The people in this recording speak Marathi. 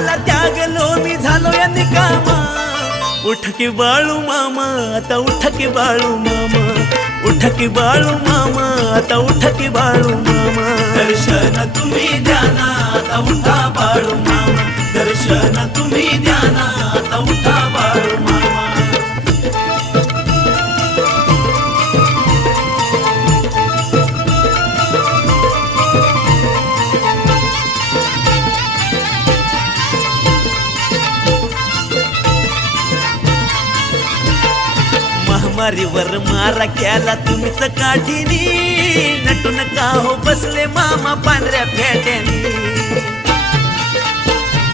जगाला त्यागलो मी झालो या निकामा। उठ की बाळू मामा आता उठ की बाळू मामा, उठ की बाळू मामा आता उठ की बाळू मामा। दर्शन तुम्ही द्या ना आता उठा बाळू मामा, दर्शन तुम्ही द्या ना आता उठा बाळू मामा। महामारीवर मारा केला तुम्हीच काठीनी, नटून का हो बसले मामा पांढऱ्या फेट्यानी।